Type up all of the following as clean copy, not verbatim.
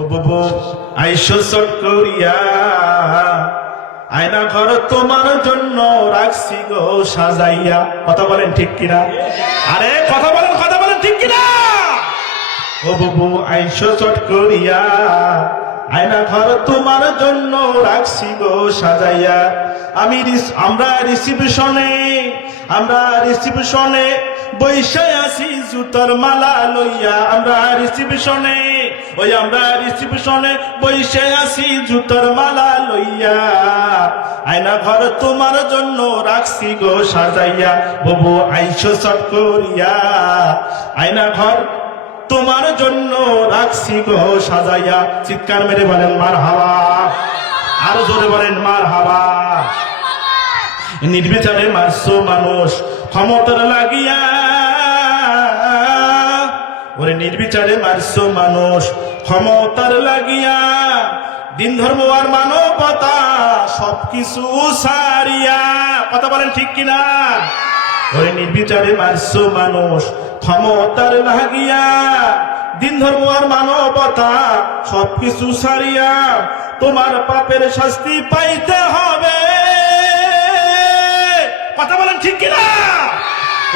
ও বুবু আইসো চট করিয়া, আয়না ঘর তোমার জন্য রাখছি গো সাজাইয়া। কথা বলেন ঠিক কিনা? আরে কথা বলেন ঠিক কিনা? ও বুবু আইসো চট করিয়া, আয়না ঘর তোমার জন্য রাখছি গো সাজাইয়া। আমরা রিসিপশনে বৈশে আছি জুতোর মালা লইয়া। আমরা রিসিপশনে বৈশে আছি জুতোর মালা লইয়া। আয়না ঘর তোমার জন্য রাখছি গো সাজাইয়া। বুবু আইসো চট করিয়া, আয়না ঘর তোমার জন্য রাখছি গো সাজাইয়া। চিৎকার মেরে বলেন মারহাবা, আরো জোরে বলেন মারহাবা। নির্বিচারে মারছো মানুষ ক্ষমতার লাগিয়া, ওরে নির্বিচারে মারছো মানুষ ক্ষমতার লাগিয়া। দিন ধর্ম আর মানবতা সবকিছু সারিয়া। কথা বলেন ঠিক কিনা? ওরে নির্বিচারে মারছো মানুষ ক্ষমতার লাগিয়া, দিন ধর্ম আর মানবতা সবকিছু সারিয়া। তোমার পাপের শাস্তি পাইতে হবে। কথা বলেন ঠিক কিনা?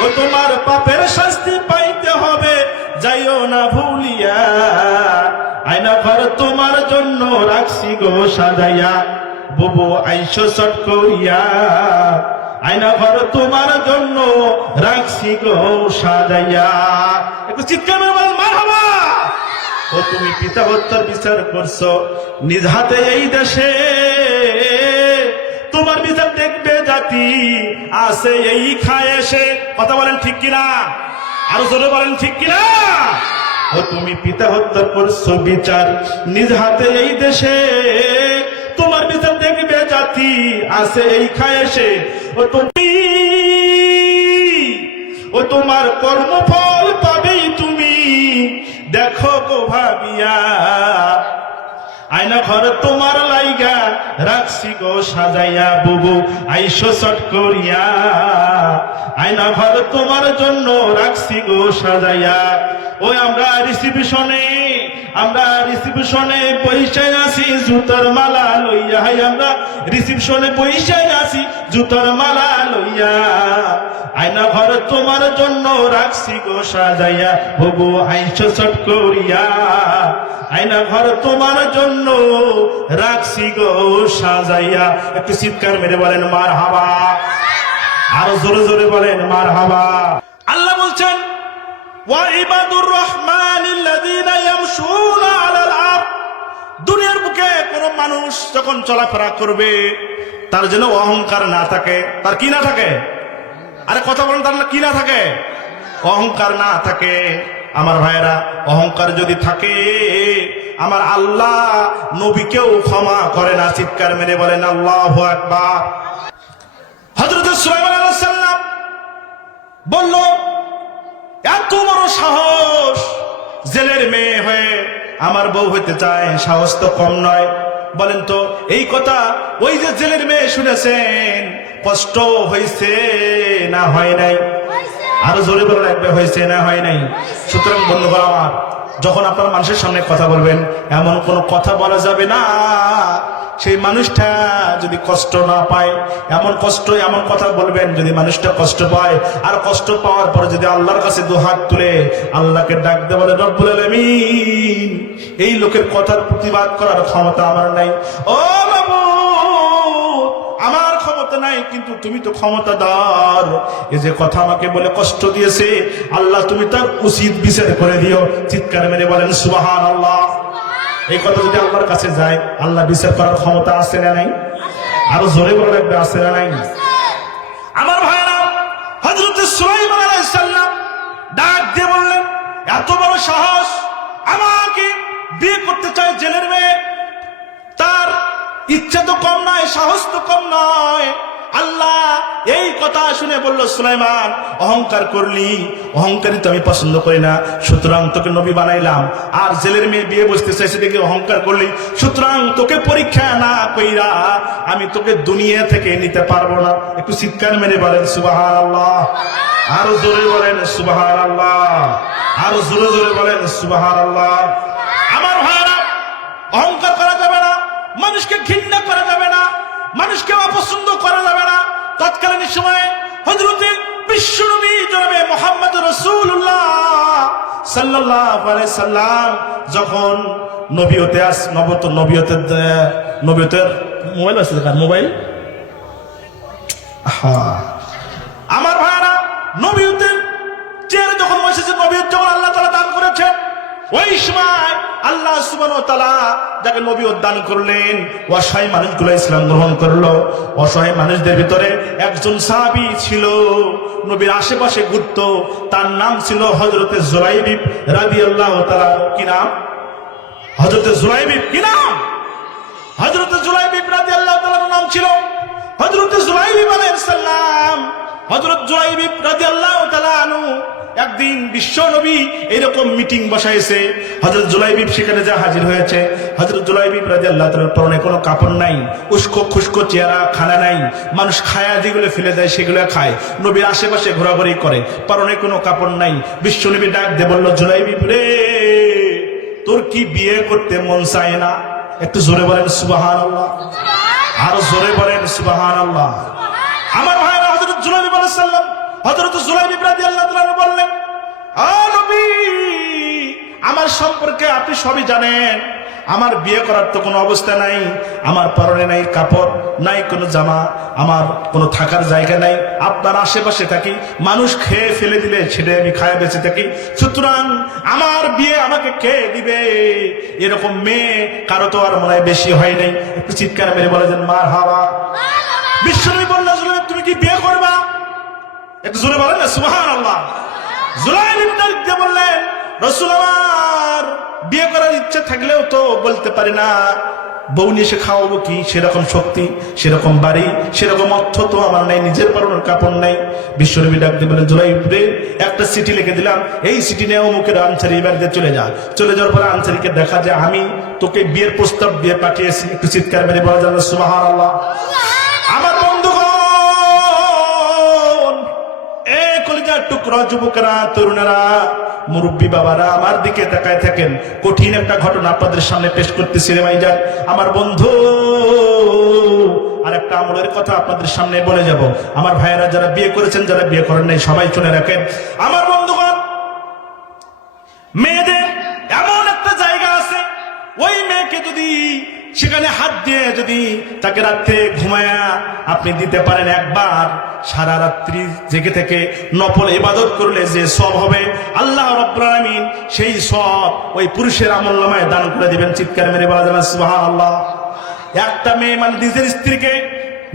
ও তোমার পাপের শাস্তি পাইতে হবে, যাইও না ভুলিয়া। আয়না ঘর তোমার জন্য রাখছি গো সাজাইয়া। বুবু আইসো চট করিয়া, আয়না ঘর তোমার জন্য রাখছি গো সাজাইয়া। একটু চিৎকার করে বলেন মারহাবা। ও তুমি পিতা হত্যার বিচার করছো নিজ হাতে এই দেশে, তোমার বিচার দেখবে জাতি আছে এই খায় এসে। কথা বলেন ঠিক কিনা? আরো জোরে বলেন ঠিক কিনা? ও তুমি পিতা হত্যা করছো বিচার নিজ হাতে এই দেশে, তোমার বিচার দেখবে জাতি আছে এই খায় এসে। ও তোমার কর্মফল পাবেই তুমি, দেখো গো ভাবিয়া। আয়না ঘর তোমার লাইগা রাখছি গো সাজাইয়া। বুবু আইসো চট করিয়া, আয়না ঘর তোমার জন্য রাখছি গো সাজাইয়া। ওই আমরা রিসিপশনে বৈশে আছি জুতার মালা লইয়া। আমরা রিসিপশনে বৈশে আছি জুতার মালা লইয়া। আয়না ঘর তোমার জন্য রাখছি গো সাজাইয়া। বুবু আইসো চট করিয়া, আয়না ঘর তোমার জন্য রাখছি গো সাজাইয়া। একটু চিৎকার মেরে বলেন মারহাবা, আরো জোরে জোরে বলেন মারহাবা। আল্লাহ বলছেন ওয়া ইবাদুর রহমানিল্লাযীনা ইয়ামশুনা আলাল আরদ। দুনিয়ার বুকে কোন মানুষ যখন চলাফেরা করবে তার যেন অহংকার না থাকে। তার কি না থাকে? আরে কথা বলেন, তার কি না থাকে? অহংকার না থাকে। আমার ভাইরা, অহংকার যদি থাকে আমার আল্লাহ নবীকেও ক্ষমা করে না। চিৎকার মেরে বলেন আল্লাহু আকবার। হযরত সুলাইমান আলাইহিস সালাম বলল, এত বড় সাহস, জেলের মেয়ে হয়ে আমার বউ হইতে চায়, সাহস তো কম নয়। বলেন তো এই কথা ওই যে জেলের মেয়ে শুনেছেন, কষ্ট হয়েছে না হয় নাই? আরো জোরে বলে রাখবে, হয়েছে না হয় নাই? সুতরাং বন্ধুগণ আমার, যখন আপনারা মানুষের সামনে কথা বলবেন এমন কোন কথা বলা যাবে না সেই মানুষটা যদি কষ্ট না পায়। এমন কথা বলবেন যদি মানুষটা কষ্ট পায়। আর কষ্ট পাওয়ার পরে যদি আল্লাহর কাছে দুহাত তুলে আল্লাহকে ডাক দে, বলে রব্বুল আলামিন, এই লোকের কথার প্রতিবাদ করার ক্ষমতা আমার নাই। ও বাবু, আমার ক্ষমতা নাই, কিন্তু তুমি তো ক্ষমতাদার। এই যে কথা আমাকে বলে কষ্ট দিয়েছে, আল্লাহ তুমি তার উচিত বিচার করে দিও। চিৎকার মেরে বলেন সুবহানাল্লাহ। এই কথা যদি আল্লাহর কাছে যায়, আল্লাহ বিচার করার ক্ষমতা আছে না নাই? আরো জোরে বলে রাখবে, আছে না নাই? আমার ভাইরা, হযরত সুলাইমান আলাইহিস সালাম ডাক দিয়ে বললেন, এত বড় সাহস, আমাকে বিয়ে করতে চায় জেলের মেয়ে। তার ইচ্ছা তো কম নয়, সাহস তো কম নয়। আল্লাহ এই কথা শুনে বলল, সুলাইমান অহংকার করলি, অহংকারী তো আমি পছন্দ করি না, সুতরাং তোকে নবী বানাইলাম। আর জেলের মেয়ে বিয়ে বসতে চাইছে দেখে অহংকার করলি, সুতরাং তোকে পরীক্ষা না কইরা আমি তোকে দুনিয়া থেকে নিতে পারবো না। একটু চিৎকার মেরে বলেন সুবহানাল্লাহ। আরো জোরে বলেন সুবহানাল্লাহ। আরো জোরে জোরে বলেন সুবহানাল্লাহ। আমার ভাইরা, অহংকার করা যাবে না, মানুষকে ঘৃণা করা যাবে না, মানুষকে অপছন্দ করা যাবে না। তৎকালীন সময়ে হযরতে বিশ্বনবী জনাবে মুহাম্মদ রাসূলুল্লাহ সাল্লাল্লাহু আলাইহি সাল্লাম যখন নবীয়তের মোবাইল আছে, মোবাইল আমার ভাইরা, নবীয়তের চেয়ারে যখন বসেছে, নবীয়ত যখন আল্লাহ তাআলা দান করেছেন, ওই সময় আল্লাহ সুবহানাহু ওয়া তাআলা যাকে নবীয়ত দান করলেন, অসহায় মানুষগুলো ইসলাম গ্রহণ করলো। অসহায় মানুষদের ভিতরে একজন সাহাবী ছিল, নবীর আশেপাশে ঘুরতো, তার নাম ছিল হযরতে জুলাইবিব রাদিয়াল্লাহু তাআলা। কি নাম? হযরতে জুলাইবিব। কি নাম? হযরতে জুলাইবিব রাদিয়াল্লাহু তাআলার নাম ছিল। হযরতে জুলাইবিব আলাইহিস সালাম, হযরত জুলাইবিব রাদিয়াল্লাহু তাআলা আনহু একদিন বিশ্ব নবী এরকম মিটিং বসাইছে, হযরত জুলাইবিব সেখানে যা হাজির হয়েছে। হযরত জুলাইবিব রাদিয়াল্লাহু তাআলার পরনে কোনো কাপড় নাই, উস্কো খুস্কো চেহারা, খানা নাই, মানুষ খায়া যেগুলো ফেলে দেয় সেগুলো খায়, নবীর আশেপাশে ঘোরাঘুরি করে, পরনে কোনো কাপড় নাই। বিশ্ব নবী ডাক দিয়ে বলল, জুলাইবিব রে, তোর কি বিয়ে করতে মন চায় না? একটু জোরে বলেন সুবহানাল্লাহ, আরো জোরে বলেন সুবহানাল্লাহ। আমার ভাইরা, হযরত জুলাইবিব আলাইহিস সালাম, হযরত জুলাইবিব রাদিয়াল্লাহু তাআলা বললেন, ও নবী, আমার সম্পর্কে আপনি সবই জানেন, আমার বিয়ে করার তো কোনো অবস্থা নাই, আমার পরনে নাই কাপড়, নাই কোনো জামা, আমার কোনো থাকার জায়গা নাই, আপনার আশেপাশে থাকি, মানুষ খেয়ে ফেলে দিলে সেটা আমি খায় বেঁচে থাকি, সুতরাং আমার বিয়ে আমাকে কে দিবে? এরকম মেয়ে কারো তো আর মনে হয় বেশি হয় নাই। একটু চিৎকার মেরে বলে দেন মারহাবা। বিশ্বনবী বললেন, জুলাইবিব তুমি কি বিয়ে করবা? একটু জোরে বলেন না সুবহানাল্লাহ। জুলাইবিব বললেন, রাসূল, আমার বিয়ে করার ইচ্ছা থাকলেও তো বলতে পারি না, বউ নিয়ে এসে খাওয়াবো কি? সেরকম শক্তি, সেরকম বাড়ি, সেরকম অর্থ তো আমার নাই, নিজের পরনের কাপড় নাই। বিশ্বনবী ডাক দিয়ে বলেন, জুলাইবিব রে, একটা চিঠি লিখে দিলাম, এই চিঠি নিয়ে অমুকের আনসারি বাড়িতে চলে যা। চলে যাওয়ার পরে আনসারিকে দেখা যায় আমি তোকে বিয়ের প্রস্তাব দিয়ে পাঠিয়েছি। একটু চিৎকার মেরে বলা যাবে সুবহানাল্লাহ। আমার বন্ধুগণ, এ কলিজার টুকরা যুবকেরা, তরুণেরা, মুরব্বী বাবারা, আমার দিকে তাকায় থাকেন। কঠিন একটা ঘটনা আপনাদের সামনে পেশ করতেছি রে ভাইজান। আমার বন্ধু, আর একটা আমলের কথা আপনাদের সামনে বলে যাব। আমার ভাইয়েরা, যারা বিয়ে করেছেন, যারা বিয়ে করেন নাই, সবাই শুনে রাখেন। আমার বন্ধুগণ, মেয়েদের এমন একটা জায়গা আছে, ওই মেয়েকে যদি সেখানে হাত দিয়ে যদি তাকে রাত্রে ঘুমায়া আপনি দিতে পারেন, একবার সারা রাত্রি জেগে থেকে নফল ইবাদত করলে যে সওয়াব হবে, আল্লাহ রাব্বুল আলামিন সেই সওয়াব ওই পুরুষের আমলনামায় দান করে দিবেন। চিৎকার মেরে বলা যাবে সুবহানাল্লাহ। একটা মেয়ে মানে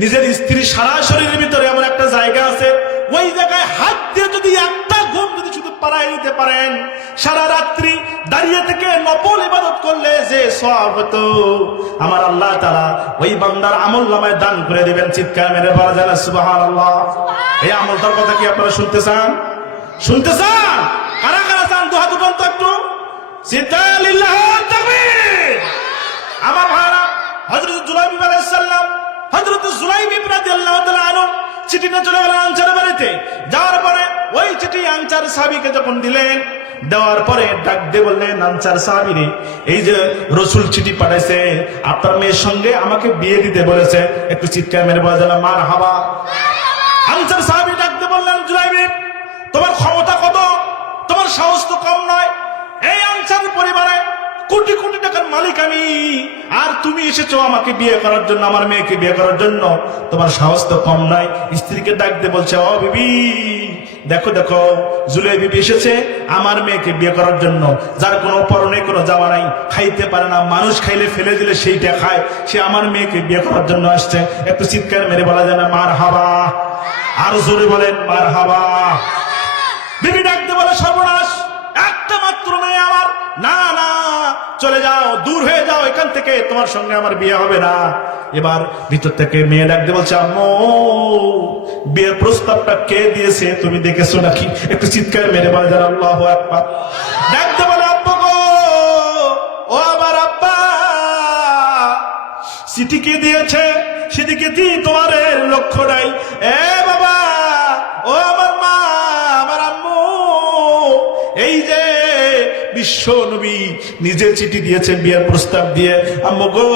নিজের স্ত্রী সারা শরীরের ভিতরে এমন একটা জায়গা আছে, ওই জায়গায় হাত দিয়ে যদি একটা ঘুম যদি শুধু পাড়ায় দিতে পারেন, সারা রাত্রি দাঁড়িয়ে থেকে নফল ইবাদত করলে যে সওয়াব হতো, আমার আল্লাহ তাআলা ওই বান্দার আমলনামায় দান করে দিবেন। চিৎকার মেরে বলা যাবে সুবহানাল্লাহ। এই আমলটার কথা কি আপনারা শুনতে চান? শুনতে চান? কারা কারা চান? দু হাত উঠান তো একটু। সিতালিল্লাহ তাকবীর। আমার ভাইরা, হযরত জুলাইবিব আলাইহিস সালাম, হযরত জুলাইবিব রাদিয়াল্লাহু তাআলা আনহু চিঠিটা চলে গেল আনসার বাড়িতে। যাওয়ার পরে ওই চিঠি আনসার সাহাবীকে যখন দিলেন, দেওয়ার পরে ডাক দিয়ে বললেন, আনসার সাহাবী রে, এই যে রাসূল চিঠি পাঠাইছে, আপনার মেয়ের সঙ্গে আমাকে বিয়ে দিতে বলেছে। একটু চিৎকার মেরে বলা যায় মারহাবা। আনসার সাহাবী ডাক দিয়ে বললেন, জুলাইবিব, তোমার ক্ষমতা কত? তোমার সাহস তো কম নয়। এই আনসারের পরিবারে কোটি কোটি টাকার মালিক আমি, আর তুমি এসেছো আমাকে বিয়ে করার জন্য, আমার মেয়েকে বিয়ে করার জন্য, তোমার সাহস তো কম নয়। স্ত্রীকে ডাক দিয়ে বলছে, ও বিবি, দেখো দেখো, জুলাইবিব এসেছে আমার মেয়েকে বিয়ে করার জন্য, যার কোনো পরনে কোনো জামা নাই, খাইতে পারে না, মানুষ খাইলে ফেলে দিলে সেইটা খায়, সে আমার মেয়েকে বিয়ে করার জন্য আসছে। একটু চিৎকার মেরে বলা যায় না মারহাবা। আর জোরে বলেন মারহাবা। বিবি ডাক দিয়ে বলে, সর্বনাশ, একটা মাত্র মেয়ে আমার, না না, চলে যাও, দূর হয়ে যাও এখান থেকে, তোমার সঙ্গে আমার বিয়ে হবে না। এবার ভিতর থেকে মেয়ে ডাক দিয়ে বলছে, আম্মু, বিয়ের প্রস্তাবটা কে দিয়েছে তুমি দেখেছো নাকি? একটু চিৎকার মেরে বলে যান আল্লাহু আকবার। ডাক দিয়ে বলে, আব্বু গো, ও আমার আব্বা, চিঠি কে দিয়েছে? সেদিকে কি তোমার লক্ষ্য নাই? এ বাবা, ও আমার মা, আমার আম্মু, এই যে বিশ্ব নবী নিজে চিঠি দিয়েছেন বিয়ের প্রস্তাব দিয়ে, আম্মু গো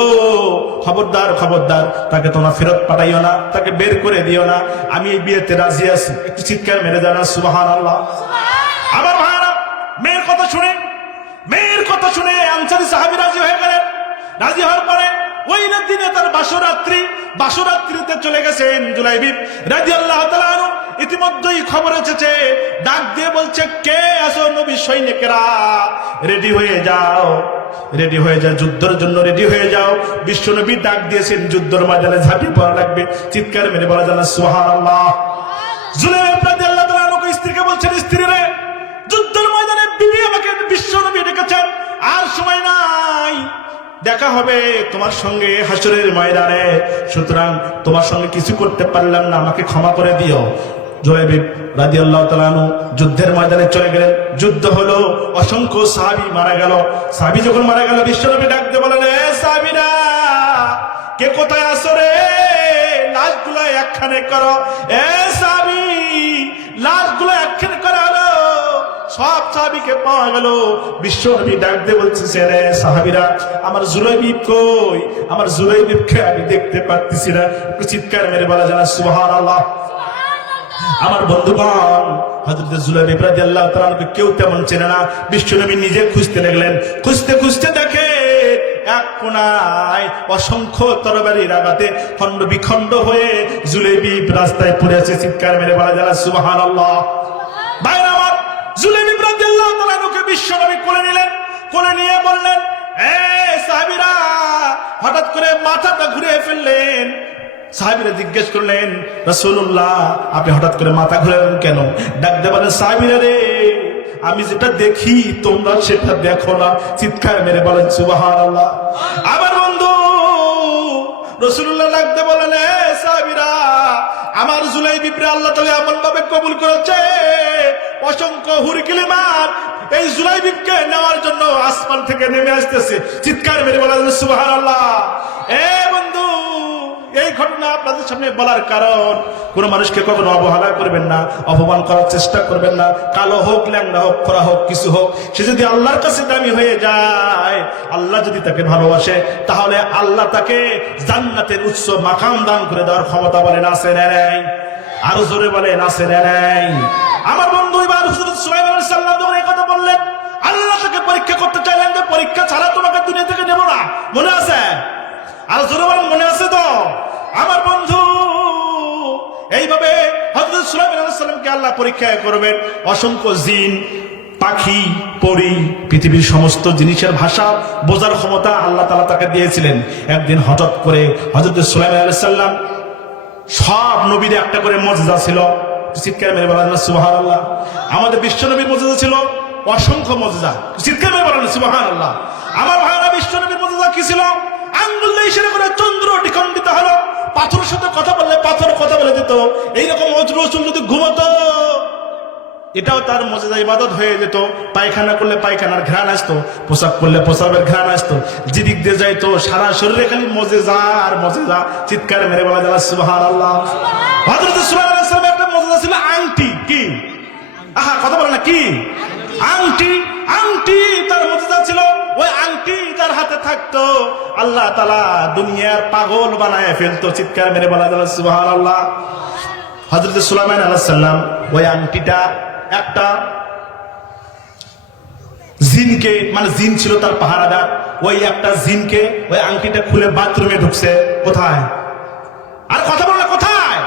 খবরদার খবরদার, তাকে তোমরা ফেরত পাঠাইও না, তাকে বের করে দিও না, আমি এই বিয়েতে রাজি আছি। একটু চিৎকার মেরে জানা সুবহানাল্লাহ। আমার ভাইরা, মেয়ের কথা শুনে আনসারী সাহাবী রাজি হয়ে গেলেন। রাজি হওয়ার পরে ওই দিনে তার বাসরাত্রিতে চলে গেছেন জুলাইবিব রাদিয়াল্লাহু তাআলা আনহু। ইতিমধ্যেই খবর এসেছে, ডাক দিয়ে বলছে, কে আসো নবীর সৈনিকেরা, রেডি হয়ে যাও, যুদ্ধের জন্য রেডি হয়ে যাও। বিশ্বনবী ডাক দিয়েছেন, যুদ্ধের ময়দানে ঝাঁপিয়ে পড়া লাগবে। চিৎকার মেরে বলা যায় না সুবহানাল্লাহ। জুলাইবিব রাদিয়াল্লাহু তাআলা আনহু স্ত্রীকে বলছেন, স্ত্রী রে, যুদ্ধের ময়দানে বিবি আমাকে বিশ্বনবী ডেকেছেন, আর সময় নাই, দেখা হবে তোমার সঙ্গে হাসরের ময়দানে, সুতরাং তোমার সঙ্গে কিছু করতে পারলাম না, আমাকে ক্ষমা করে দিও। জুলাইবিব রাদিয়াল্লাহু তাআলা আনহু যুদ্ধের ময়দানে চলে গেলেন। যুদ্ধ হলো, অসংখ্য সাহাবী মারা গেল। সাহাবী যখন মারা গেল, বিশ্বনবী ডাক দিয়ে বলেন, এ সাহাবীরা, কে কোথায় আছো রে, লাশগুলো একখানে করো। এ সাহাবী, লাশগুলো একখানে করা হলো। সব সাহাবীকে পাওয়া গেল। বিশ্বনবী ডাক দিয়ে বলছে, রে সাহাবীরা, আমার জুলাইবিব কই, আমার জুলাইবিবকে আমি দেখতে পাচ্ছি না। একটু চিৎকার মেরে বলা যায় না সুবহানাল্লাহ। আমার বন্ধুগণ, হযরত জুলাইবিব রাদিয়াল্লাহু তাআলা আনহু কেউ তেমন চেনে না। বিশ্বনবী নিজে খুঁজতে লাগলেন। খুঁজতে দেখে এক কোণায় অসংখ্য তরবারির আঘাতে খণ্ড বিখণ্ড হয়ে জুলাইবিব রাস্তায় পড়ে আছে। চিৎকার মেরে বলা যায় না সুবহানাল্লাহ। ভাইরা আমার, জুলাইবিব রাদিয়াল্লাহু তাআলা আনহুকে বিশ্বনবী কোলে নিলেন। কোলে নিয়ে বললেন, এ সাহাবীরা, হঠাৎ করে মাথাটা ঘুরিয়ে ফেললেন। সাহাবীরা জিজ্ঞেস করলেন, রাসূলুল্লাহ, আপনি হঠাৎ করে মাথা ঘুরালেন কেন? ডাক দিয়ে বলেন, সাহাবীরা রে, আমি যেটা দেখি তোমরা সেটা দেখো না। চিৎকার মেরে বলেন সুবহানাল্লাহ। আমার বন্ধু রাসূলুল্লাহ ডাক দিয়ে বলেন, এ সাহাবীরা, আমার জুলাইবিবরে আল্লাহ তাআলা এমন ভাবে কবুল করেছে, অসংখ্য হুর কিলিমাত এই জুলাইবিবকে নেওয়ার জন্য আসমান থেকে নেমে আসতেছে। চিৎকার মেরে বলেন সুবহানাল্লাহ। এ বন্ধু, এই ঘটনা আপনাদের সামনে বলার কারণ, কোন মানুষকে কখনো অবহেলা করবেন না, অপমান করার চেষ্টা করবেন না। কালো হোক, ল্যাংড়া হোক, খোড়া হোক, কিছু হোক, সে যদি আল্লাহর কাছে দামি হয়ে যায়, আল্লাহ যদি তাকে ভালোবাসে, তাহলে আল্লাহ তাকে জান্নাতের উচ্চ মাকাম দান করে দেওয়ার ক্ষমতা বলেন আছে না নাই? আরো জোরে বলেন আছে না নাই? আমার বন্ধু, এবার হযরত সুলাইমান আলাইহিস সালাম যখন এই কথা বললেন, আল্লাহ তাকে পরীক্ষা করতে চাইলেন যে পরীক্ষা ছাড়া তোমাকে দুনিয়া থেকে নেব না। মনে আছে? আর জোরে বলেন, মনে আছে তো? আমার বন্ধু, এইভাবে হযরত সুলাইমান আলাইহিস সালামকে আল্লাহ পরীক্ষা করবেন। অসংখ্য জিন, পাখি, পরী, পৃথিবীর সমস্ত জিনিসের ভাষা বোঝার ক্ষমতা আল্লাহ তাআলা তাকে দিয়েছিলেন। একদিন হঠাৎ করে হযরত সুলাইমান আলাইহিস সালাম, সব নবীর একটা করে মুজিজা ছিল। চিৎকার মেরে বলেন সুবহানাল্লাহ। আমাদের বিশ্বনবীর মুজিজা ছিল অসংখ্য মুজিজা। চিৎকার মেরে বলেন সুবহানাল্লাহ। আমার ভাইরা, বিশ্বনবীর মুজিজা কি ছিল? আঙ্গুল দিয়ে ইশারা করে চন্দ্র দ্বিখণ্ডিত হলো। পাথরের সাথে কথা বললে পাথর কথা বলে দিত। এইরকম রসুল যদি ঘুমতো, এটাও তার মুজিজা, ইবাদত হয়ে যেত। পায়খানা করলে পায়খানার ঘ্রাণ আসতো, প্রসাব করলে প্রসাবের ঘ্রাণ আসতো। যেদিক দিয়ে যাইতো সারা শরীরে খালি মুজিজা আর মুজিজা। চিৎকার মেরে বলা যায় সুবহানাল্লাহ। হযরত সুলাইমান আলাইহিস সালামের একটা মুজিজা ছিল আংটি। কি? আহা, কথা বলে না, কি? আংটি। আংটি তার মুজিজা ছিল। ওই আংটি তার হাতে থাকতো, আল্লাহ তাআলা দুনিয়ার পাগল বানায় ফেলতো। চিৎকার মেরে বলা যায় সুবহানাল্লাহ। হযরত সুলাইমান আলাইহিস সালাম ওই আংটিটা একটা জিনকে, মানে জিন ছিল তার পাহারাদার, ওই একটা জিনকে ওই আংটিটা খুলে বাথরুমে ঢুকছে। কোথায়? আর কথা বললে কোথায়?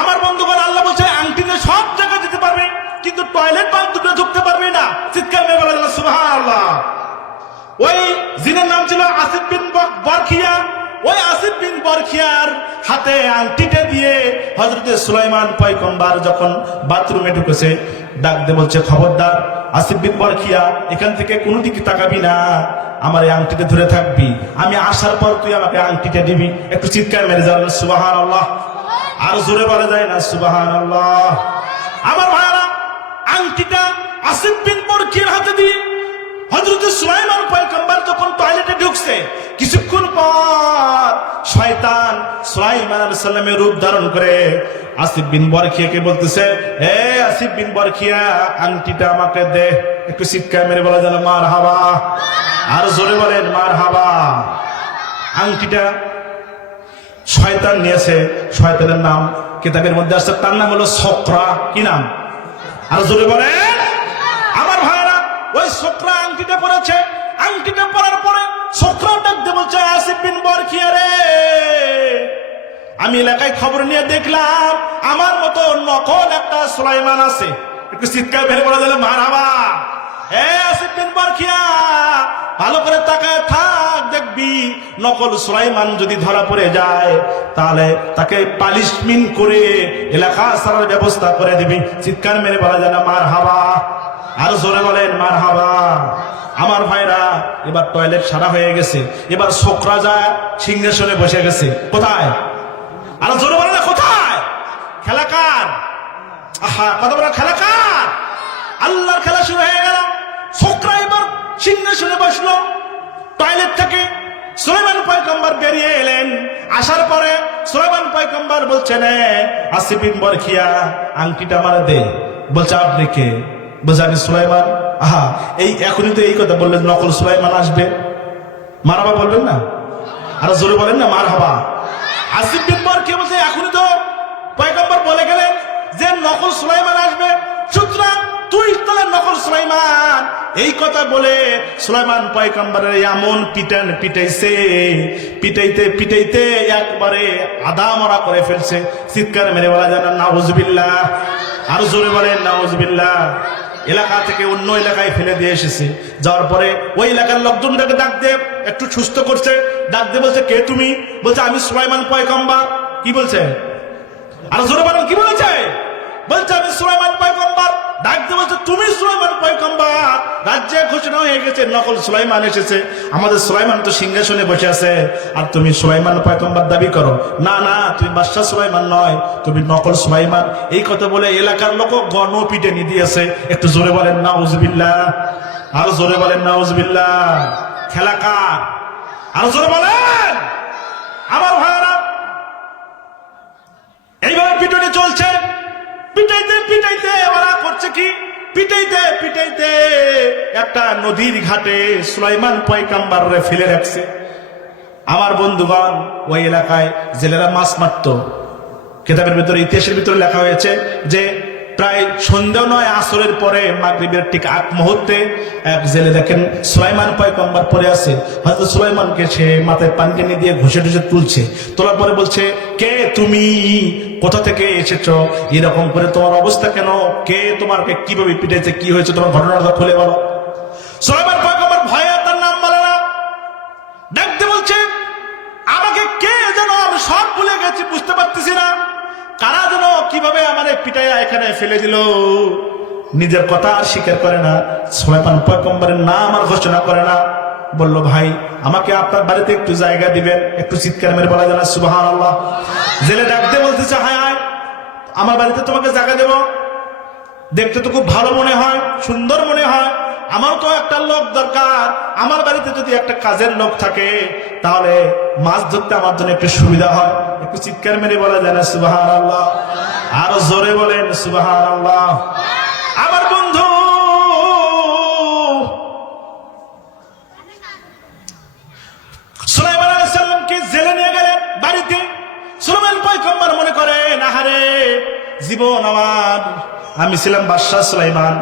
আমার বন্ধুগণ, আল্লাহ বলছে আংটিতে সব জায়গায় যেতে পারবে, কিন্তু টয়লেট বাথরুমে ঢুকতে পারবে না। চিৎকার মেরে বলা যায় সুবহানাল্লাহ। ওই জিনের নাম ছিল আসিফ বিন বরখিয়া। ওই আসিফ বিন বরখিয়ার হাতে আংটিটা দিয়ে হযরত সুলাইমান পয়গম্বর যখন বাথরুমে ঢুকেছে, ডাক দিয়ে বলছে, খবরদার আসিফ বিন বরখিয়া, এখান থেকে কোনো দিকে তাকাবি না, আমার এই আংটিটা ধরে থাকবি, আমি আসার পর তুই আমাকে আংটিটা দিবি। একটু চিৎকার মেরে যাবেন সুবহানাল্লাহ। আর জোরে বলা যায় না সুবহানাল্লাহ। আমার ভাইরা, আংটিটা আসিফ বিন বরখিয়ার হাতে দিয়ে হযরত সুলাইমান পয়গম্বর যখন টয়লেটে ঢুকছে, কিছুক্ষণ পর শয়তান সুলাইমান আলাইহিস সালামের রূপ ধারণ করে আসিফ বিন বরখিয়াকে বলতেছে, এ আসিফ বিন বরখিয়া, আংটিটা আমাকে দে। একটু চিৎকার মেরে বলা যেন মারহাবা, আর জোরে বলেন মারহাবা। আংটিটা শয়তান নিয়েছে, শয়তানের নাম কিতাবের মধ্যে আসছে, তার নাম হলো সকরা। কি নাম? আর জোরে বলেন। আমার ভাইরা, ওই সকরা আংটিটা পরেছে। আংটিটা পরার পরে সকরা ডাকতে বলছে, আসিফ বিন বরখিয়া রে, আমি এলাকায় খবর নিয়ে দেখলাম আমার মতো নকল একটা সুলাইমান আছে। একটু চিৎকার ভেবে বলা যাবে মারহাবা। এ আসিফ বিন বরখিয়া, ভালো করে তাকায় থাক, দেখবি নকল সুলাইমান যদি ধরা পড়ে যায় তাহলে তাকে পানিশমেন্ট করে এলাকা ছাড়ার ব্যবস্থা করে দিবি। চিৎকার মেরে বলা যায় না মারহাবা, আর জোরে বলেন মারহাবা। আমার ভাইরা, এবার টয়লেট সারা হয়ে গেছে, এবার ছোকরা যায় সিংহাসনে বসে গেছে। কোথায়? আর জোরে বলে না কোথায়? খেলা কার? আহা, কথা বলা, খেলা কার? আল্লাহর খেলা শুরু হয়ে গেল। ছোকরা এবার সিংহাসনে বসলো। টয়লেট থেকে সুলাইমান পয়গম্বর বেরিয়ে এলেন। আসার পরে সুলাইমান পয়গম্বর বলছেন, আসিফ বিন বরখিয়া, আংটিটা আমার দে। বলছে, আপনি কে? বলছে, আমি সুলাইমান। আহা, এই এখনই তো এই কথা বললেন, নকল সুলাইমান আসবে। মারহাবা বলবেন না? আর জোরে বলেন না মারহাবা। আসিফ বিন বরখিয়া বলছে, এখনই তো পয়গম্বর বলে গেলেন যে নকল সুলাইমান আসবে, সুতরাং তুই তাহলে নকল সুলাইমান। এই কথা বলে সুলাইমান পয়গম্বরের এমন পিটাইছে, পিটাইতে পিটাইতে একবারে আধা মরা করে ফেলছে। চিৎকার মেরে বলা যায় না নাউজুবিল্লাহ, আর জোরে বলেন নাউজুবিল্লাহ। এলাকা থেকে অন্য এলাকায় ফেলে দিয়ে এসেছে। যাওয়ার পরে ওই এলাকার লোকজনটাকে ডাক দিয়ে একটু সুস্থ করছে। ডাক দিয়ে বলছে, কে তুমি? বলছে, আমি সুলাইমান পয়গম্বর। কি বলছে? আর জোরে বলেন, কি বলেছে? বলছে, আমি সুলাইমান পয়গম্বর। ডাক দিয়ে বলছে, তুমি সুলাইমান পয়গম্বর? রাজ্যে ঘোষণা হয়ে গেছে নকল সুলাইমান এসেছে। আমাদের সুলাইমান তো সিংহাসনে বসে আছে, আর তুমি সুলাইমান পয়গম্বর দাবি করো? না না, তুমি বাদশাহ সুলাইমান নয়, তুমি নকল সুলাইমান। এই কথা বলে এলাকার লোক গণপিটে নিয়ে দিয়েছে। একটু জোরে বলেন নাউজুবিল্লাহ, আর জোরে বলেন নাউজুবিল্লাহ। খেলা কার? আর জোরে বলেন। আমার ভাইরা, এইভাবে পিটুনি চলছে। পিটাইতে পিটাইতে ওরা করছে কি? পিটাইতে পিটাইতে একটা নদীর ঘাটে সুলাইমান পয়গম্বররে ফেলে রাখছে। আমার বন্ধুগণ, ওই এলাকায় জেলেরা মাছ মারত। কিতাবের ভিতরে, ইতিহাসের ভিতরে লেখা হয়েছে যে প্রায় সন্ধ্যা নয়, আসরের পরে মাগরিবের ঠিক আগ মুহূর্তে এক জেলে দেখেন সুলাইমান পয়গম্বর পড়ে আছে। হযরত সুলাইমানকে সে মাথায় পানি টেনে দিয়ে ঘষে ঘষে তুলছে। তোলার পরে বলছে, কে তুমি? কোথা থেকে এসেছো? এরকম করে তোমার অবস্থা কেন? কে তোমাকে কিভাবে পিটাইছে? কি হয়েছে? তোমার ঘটনাটা খুলে বলো। সুলাইমান পয়গম্বর ভয়ে তার নাম বলে না। দেখতে বলছে, আমাকে কে যেন, আমি সব ভুলে গেছি, বুঝতে পারতেছি না কারা যেন কিভাবে আমার পিটাইয়া এখানে ফেলে দিল। নিজের কথা আর স্বীকার করে না। সুলাইমান পয়গম্বরের নাম আর ঘোষণা করে না। বলল, ভাই, আমাকে আপনার বাড়িতে একটু জায়গা দিবেন? একটু চিৎকার মেরে বলা যায় না সুবহানাল্লাহ। জেলে ডাকতে বলতেছে, হায় হায়, আমার বাড়িতে তোমাকে জায়গা দেব? দেখতে তো খুব ভালো মনে হয়, সুন্দর মনে হয়। আমার তো একটা লোক দরকার। আমার বাড়িতে যদি একটা কাজের লোক থাকে তাহলে মাছ ধরতে আমার জন্য একটু সুবিধা হয়। একটু চিৎকার মেরে বলা যায় না সুবহানাল্লাহ, আরো জোরে বলেন সুবহানাল্লাহ। আমার বন্ধু, সুলাইমান আলাইহিস সালামকে জেলে নিয়ে গেলেন বাড়িতে। সুলাইমান পয়গম্বর মনে করেন, আহারে, জীবন আমার, আমি ছিলাম বাদশাহ সুলাইমান,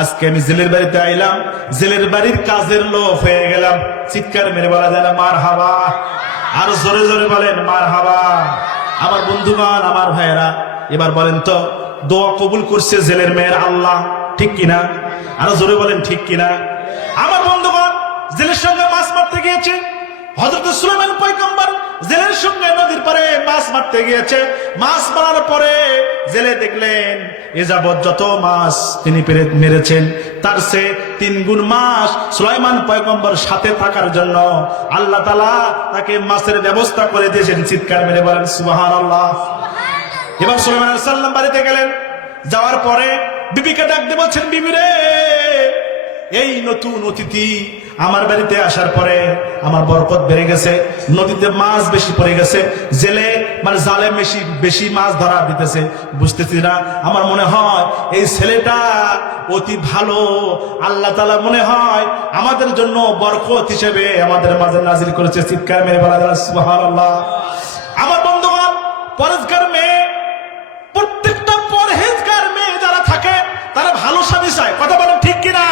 আজকে আমি জেলের বাড়িতে আইলাম, জেলের বাড়ির কাজের লোক হয়ে গেলাম। চিৎকার মেরে বলা যায় না মারহাবা, আর জোরে জোরে বলেন মারহাবা। আমার বন্ধুগণ, আমার ভাইয়েরা, এবার বলেন তো, দোয়া কবুল করছে জেলের মেয়ের আল্লাহ, ঠিক কিনা? আরো জোরে বলেন ঠিক কিনা? আমার বন্ধুগণ, জেলের সঙ্গে মাছ মারতে গিয়েছে। হযরত সুলাইমান পয়গম্বর জেলের সঙ্গে নদীর পারে মাছ মারতে গিয়েছে। মাছ মারার পরে জেলে দেখলেন এ যাবৎ যত মাছ তিনি মেরেছেন তার সে 3 গুণ মাছ সুলাইমান পয়গম্বর সাথে থাকার জন্য আল্লাহ তাআলা তাকে মাছের ব্যবস্থা করে দিয়েছেন। চিৎকার মেরে বলেন সুবহানাল্লাহ। এবার সুলাইমান আলাইহিস সালাম বাড়িতে গেলেন। যাওয়ার পরে বিবিকে ডাক দিয়ে বলছেন, বিবি রে, এই নতুন অতিথি আমার বাড়িতে আসার পরে আমার বরকত বেড়ে গেছে, নদীতে মাছ বেশি পড়ে গেছে, জেলে মানে জালে বেশি মাছ ধরা দিতেছে, বুঝতেছি না। আমার মনে হয় এই ছেলেটা অতি ভালো, আল্লাহ তাআলা মনে হয় আমাদের জন্য বরকত হিসেবে আমাদের মাঝে নাজিল করেছে। চিৎকার মেরে বলা যায় সুবহানাল্লাহ। আমার বন্ধুগণ, পরেজগার মেয়ে, প্রত্যেকটা পরহেজগার মেয়ে যারা থাকে তারা ভালো স্বামী চায়। কথা বলেন ঠিক কিনা?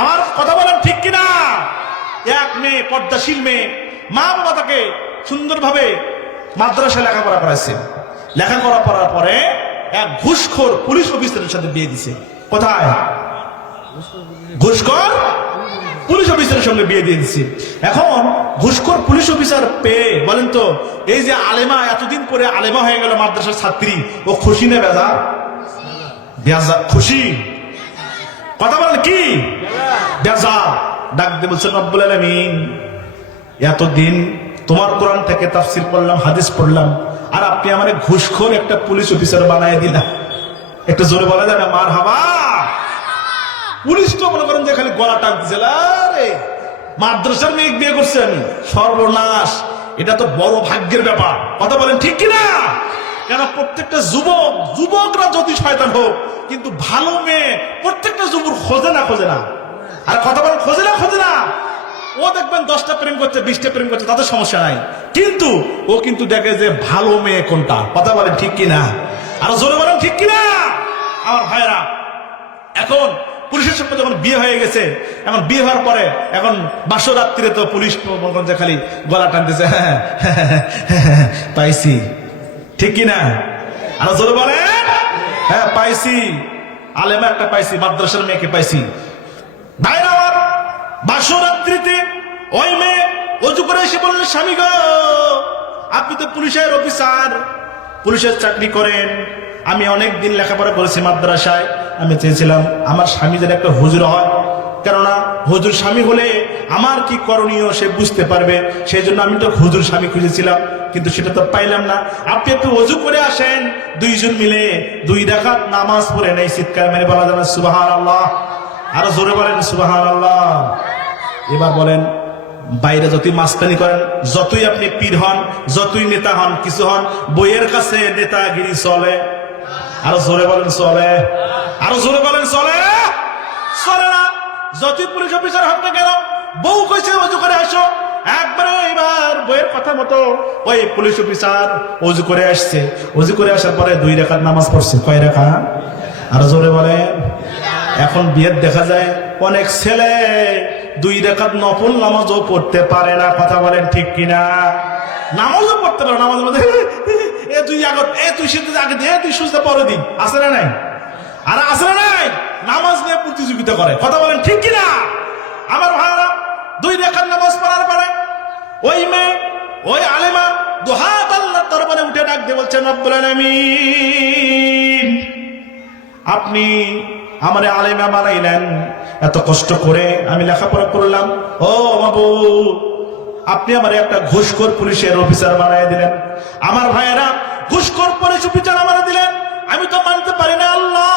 আমার কথা বলেন ঠিক কিনা? এক মেয়ে পর্দাশীল মেয়ে, মা বাবা তাকে সুন্দরভাবে মাদ্রাসায় লেখাপড়া করাইছে। লেখাপড়া করার পরে এক ঘুষখোর পুলিশ অফিসারের সাথে বিয়ে দিছে। কোথায়? ঘুষখোর পুলিশ অফিসারের সঙ্গে বিয়ে দিয়ে দিচ্ছে। এখন ঘুষখোর পুলিশ অফিসার পেয়ে বলেন তো, এই যে আলেমা এতদিন পরে আলেমা হয়ে গেল মাদ্রাসার ছাত্রী, ও খুশি না বেজা? বেজা খুশি? কথা বলেন কি? বেজা। ডাক দিয়ে বলছেন রব্বুল আলামিন, এতদিন তোমার কোরআন থেকে তাফসীর পড়লাম, হাদিস পড়লাম, আর আপনি আমারে ঘুষখোর একটা পুলিশ অফিসার বানায় দিলা। একটু জোরে বলা যায় না মারহাবা? পুলিশ তো মনে করেন যে খালি গলা টানতেছে, আরে মাদ্রাসার মেয়ে বিয়ে করছে আমি, সর্বনাশ, এটা তো বড় ভাগ্যের ব্যাপার। কথা বলেন ঠিক কিনা? কেন প্রত্যেকটা যুবকরা যদি শয়তান হোক, কিন্তু ভালো মেয়ে প্রত্যেকটা যুবক খোঁজে না। আর কথা বলেন খোঁজে না। ও দেখবেন 10টা প্রেম করছে, 20টা প্রেম করছে, তাদের সমস্যা নাই, কিন্তু ও কিন্তু দেখে যে ভালো মেয়ে কোনটা। কথা বলেন ঠিক কিনা? আর জোরে বলেন ঠিক কিনা? আমার ভাইরা, এখন পুলিশের সঙ্গে যখন বিয়ে হয়ে গেছে, এখন বিয়ে হওয়ার পরে এখন বাসরাত্রিরে তো পুলিশ যে খালি গলা টানতেছে, পাইছি, ঠিক কিনা? আর জোরে বলেন, হ্যাঁ পাইছি, আলেমা একটা পাইছি, মাদ্রাসার মেয়েকে পাইছি। ভাইরা আমার, বাসরাত্রিতে ওই মেয়ে অজু করে এসে বললেন, স্বামী গো, আপনি তো পুলিশের অফিসার, পুলিশের চাকরি করেন, আমি অনেক দিন লেখাপড়া করেছি মাদ্রাসায়, আমি চেয়েছিলাম আমার স্বামী যেন একটা হুজুর হয়, কেননা হুজুর স্বামী হলে আমার কি করণীয় সে বুঝতে পারবে, সেই জন্য আমি তো হুজুর স্বামী খুঁজেছিলাম, কিন্তু সেটা তো পাইলাম না। আপনি একটু অজু করে আসেন, দুইজন মিলে 2 রাকাত নামাজ পড়ে নেই। চিৎকার মেরে বলা যাবে সুবহানাল্লাহ। আরো জোরে বলেন সুবহানাল্লাহ। এবার বলেন, বাইরে যতই মাস্তানি করেন, যতই আপনি পীর হন, যতই নেতা হন, কিছু হন, বইয়ের কাছে নেতাগিরি চলে। আরো জোরে বলেন চলে? আরো জোরে বলেন চলে? চলে না। যতই পুলিশ অফিসার হন না কেন, বউ কইছে অজু করে আসো, একবারে এবার বইয়ের কথা মতো ওই পুলিশ অফিসার অজু করে আসছে। অজু করে আসার পরে 2 রাকাত নামাজ পড়ছে। কয় রাকাত? আরো জোরে বলেন। এখন বিয়ের দেখা যায় অনেক ছেলে 2 রাকাত নফল নামাজও পড়তে পারে না। কথা বলেন ঠিক কিনা? নামাজও পড়তে পারে, নামাজের মধ্যে তুই শীতে আগে দিয়ে, তুই সুস্থ পরে দিন, আসে না নাই? আর আসে না নাই? নামাজ নিয়ে প্রতিযোগিতা করে। কথা বলেন ঠিক কিনা? আমার ভাইরা, 2 রাকাত নামাজ পড়ার পরে ওই মেয়ে, ওই আলেমা দুহাত আল্লাহর দরবারে উঠে ডাক দিয়ে বলছেন, রব্বুল আলামিন, আপনি আমারে আলেমা বানাইলেন, এত কষ্ট করে আমি লেখাপড়া করলাম, ও মাবুদ, আপনি আমারে একটা ঘুষখোর পুলিশের অফিসার বানাই দিলেন। আমার ভাইয়েরা, ঘুষখোর পুলিশ অফিসার আমারে দিলেন, আমি তো মানতে পারি না আল্লাহ।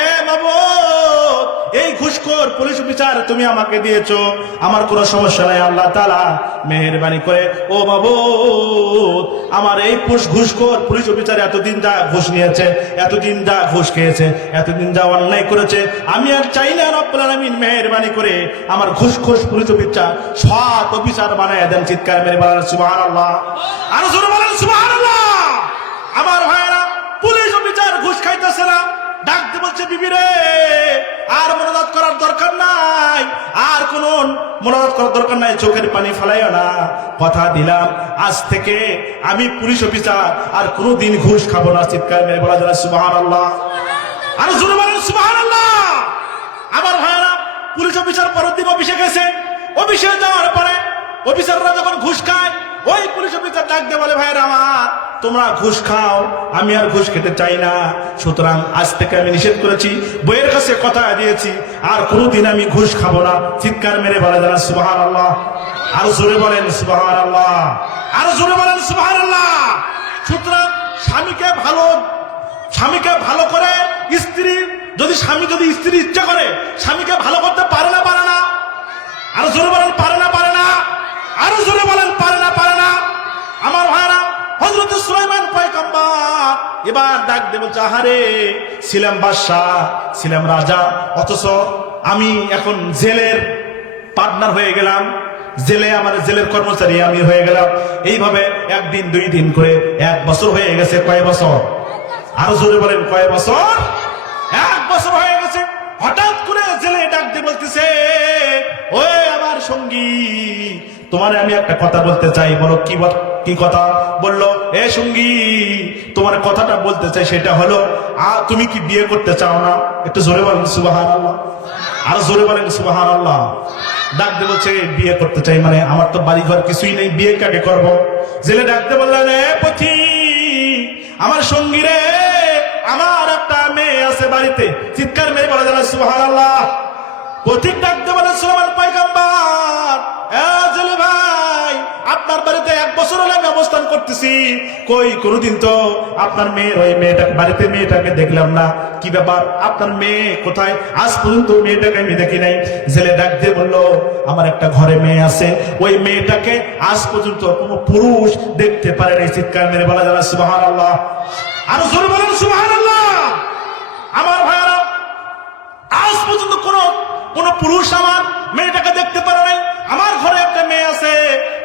এ মাবুদ, এই ঘুষখোর পুলিশ অফিসার তুমি আমাকে দিয়েছো, আমার কোনো সমস্যা নাই, আল্লাহ তাআলা মেহেরবানি করে, ও মাবুদ, আমার এই ঘুষখোর পুলিশ অফিসার এতদিন যা ঘুষ নিয়েছে, এতদিন যা ঘুষ খেয়েছে, এতদিন যা অন্যায় করেছে, আমি আর চাই না, রব্বুল আলামিন মেহেরবানি করে আমার ঘুষখোর পুলিশ অফিসার সৎ অফিসার বানায় দেন। চিৎকার মেরে বলেন সুবহানাল্লাহ। আর জোরে বলেন সুবহানাল্লাহ। আমার ভাইরা, পুলিশ অফিসার ঘুষ খাইতেছে না, ডাক দিয়ে বলছে, বিবি রে, আর মোনাজাত করার দরকার নাই, আর কোন মোনাজাত করার দরকার নাই, চোখের পানি ফেলাইও না, কথা দিলাম আজ থেকে আমি পুলিশ অফিসার আর কোনদিন ঘুষ খাবো না। চিৎকার মেরে বলা যায় সুবহানাল্লাহ। আর জোরে বলেন সুবহানাল্লাহ। আমার ভাইরা, পুলিশ অফিসার পরের দিন অফিসে গেছে, অফিসে যাওয়ার পরে অফিসাররা যখন ঘুষ খায়, ওই পুলিশ অফিসার ডাক দিয়ে বলে, ভাইরা আমার, তোমরা ঘুষ খাও, আমি আর ঘুষ খেতে চাই না, সুতরাং আজ থেকে আমি নিষেধ করেছি, বইয়ের কাছে কথা দিয়েছি, আর কোনোদিন আমি ঘুষ খাবো না। চিৎকার মেরে বলা যায় সুবহানাল্লাহ। আরো জোরে বলেন সুবহানাল্লাহ। আরো জোরে বলেন সুবহানাল্লাহ। সুতরাং স্বামীকে ভালো করে স্ত্রী যদি স্ত্রী ইচ্ছা করে স্বামীকে ভালো করতে পারে না আরো জোরে বলেন পারে না আরো জোরে বলেন পারে না আমার ভাইরা হযরত সুলাইমান পয়গম্বর এবার ডাক দিয়ে বলছে আহারে ছিলাম বাদশা ছিলাম রাজা অথচ আমি এখন জেলের পার্টনার হয়ে গেলাম জেলের কর্মচারী আমি হয়ে গেলাম এইভাবে একদিন 2 দিন করে 1 বছর হয়ে গেছে কয় বছর আরো জোরে বলেন কয় বছর 1 বছর হয়ে গেছে হঠাৎ করে জেলে ডাক দিয়ে বলতেছে ওই আমার সঙ্গী তোমার আমি একটা কথা বলতে চাই বলো কি কথা বললো এ সঙ্গী তোমার কথাটা বলতে চাই সেটা হলো তুমি কি বিয়ে করতে চাও না একটু জোরে বলেন সুবহানাল্লাহ আরো জোরে বলেন সুবহানাল্লাহ ডাক দিয়ে বলছে বিয়ে করতে চাই মানে আমার তো বাড়ি ঘর কিছুই নেই বিয়ে কাকে করবো জেলে ডাকতে বললেন এ পথি আমার সঙ্গী রে আমার একটা মেয়ে আছে বাড়িতে চিৎকার মেরে বলা যায় সুবহানাল্লাহ পথিক ডাকতে বলে সুলাইমান পয়গম্বর জেলে ভাই আপনার বাড়িতে 1 বছর হলে আমি অবস্থান করতেছি কই কোনদিন তো আপনার মেয়ের ওই বাড়িতে মেয়েটাকে দেখলাম না কি ব্যাপার আপনার মেয়ে কোথায় আজ পর্যন্ত মেয়েটাকে আমি দেখি নাই জেলে ডাক দিয়ে বললো আমার একটা ঘরে মেয়ে আছে ওই মেয়েটাকে আজ পর্যন্ত কোনো পুরুষ দেখতে পারে নাই চিৎকার মেরে বলা যায় সুবহানাল্লাহ আরো জোরে বলেন সুবহানাল্লাহ আমার ভাইরা আজ পর্যন্ত কোন পুরুষ আমার মেয়েটাকে দেখতে পারে নাই আমার ঘরে একটা মেয়ে আছে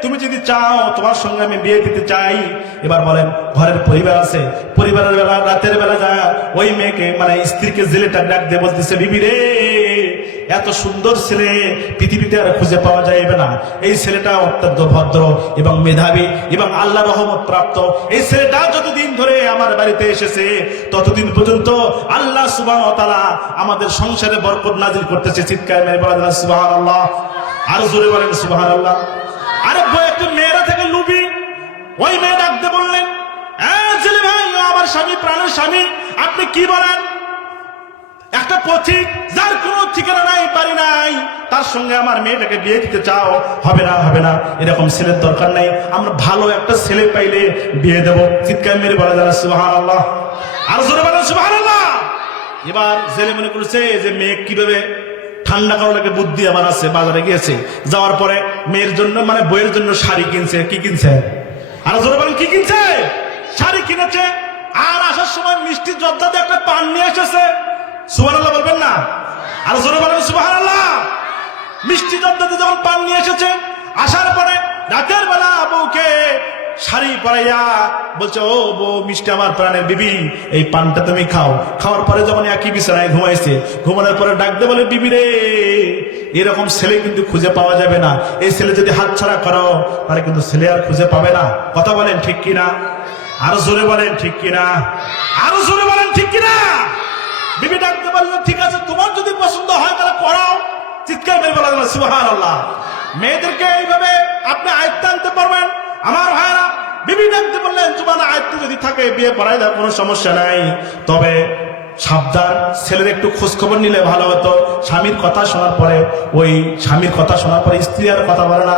তুমি যদি চাও তোমার সঙ্গে আমি বিয়ে দিতে চাই এবার বলেন ঘরের পরিবার আছে পরিবারের বেলা রাতের বেলা যায় ওই মেয়েকে মানে স্ত্রীকে জেলেটা ডাক দিয়ে বলতেছে বিবি রে এত সুন্দর ছেলে পৃথিবীতে আর খুঁজে পাওয়া যাবে না এই ছেলেটা অত্যন্ত ভদ্র এবং মেধাবী এবং আল্লাহ রহমত প্রাপ্ত এই ছেলেটা যতদিন ধরে আমার বাড়িতে এসেছে ততদিন পর্যন্ত আল্লাহ সুবহানাহু ওয়া তাআলা আমাদের সংসারে বরকত নাজিল করতেছে চিৎকার মেরে বলা যায় সুবহানাল্লাহ আরো জোরে বলেন সুবহানাল্লাহ আরে একটু মেয়েরা থেকে লুবি ওই মেয়ে ডাকতে বললেন জেলে ভাই আমার স্বামী প্রাণের স্বামী আপনি কি বলেন একটা পথিক যার কোনো ঠিকানা নাই বাড়ি নাই তার সঙ্গে আমার মেয়েটাকে বিয়ে দিতে চাও হবে না এরকম ছেলের দরকার নাই আমরা ভালো একটা ছেলে পাইলে বিয়ে দেব চিৎকার মেরে বলা যায় সুবহানাল্লাহ আরো জোরে বলেন সুবহানাল্লাহ এবার জেলে মনে করছে যে মেয়ে কিভাবে ঠান্ডা করার লাগে বুদ্ধি আমার আছে বাজারে গিয়েছে যাওয়ার পরে মেয়ের জন্য মানে বইয়ের জন্য শাড়ি কিনছে কি কিনছে আরো জোরে বলেন কি কিনছে শাড়ি কিনেছে আর আসার সময় মিষ্টি জর্দাতে একটা পান নিয়ে এসেছে সুবহানাল্লাহ বলবেন না আর জোরে বলেন সুবহানাল্লাহ মিষ্টি জর্দাতে যখন পান নিয়ে এসেছে আসার পরে রাতের বেলা বউকে শাড়ি পরাইয়া বলছে ও বউ মিষ্টি আমার প্রাণের বিবি এই পানটা তুমি খাওয়ার পরে যখন একই বিছানায় ঘুমাইছে ঘুমানোর পরে ডাকতে বলে বিবি রে এরকম ছেলে কিন্তু খুঁজে পাওয়া যাবে না এই ছেলে যদি হাতছাড়া করো তাহলে কিন্তু ছেলে আর খুঁজে পাবে না কথা বলেন ঠিক কিনা আরো জোরে বলেন ঠিক কিনা আরো জোরে বলেন ঠিক কিনা বিবি ডাকতে বললো ঠিক আছে তোমার যদি পছন্দ হয় তাহলে পড়াও চিৎকার মেরে বলা যাবে সুবহানাল্লাহ মেয়েদেরকে এইভাবে আপনি আয়ত্তে আনতে পারবেন আমার ভাইরা বিবি ডাকতে বললেন তোমার আয়ত্তে যদি থাকে বিয়ে পড়াই দেওয়ার কোনো সমস্যা নাই তবে সাবধান ছেলের একটু খোঁজ খবর নিলে ভালো হতো স্বামীর কথা শোনার পরে স্ত্রী আর কথা বলে না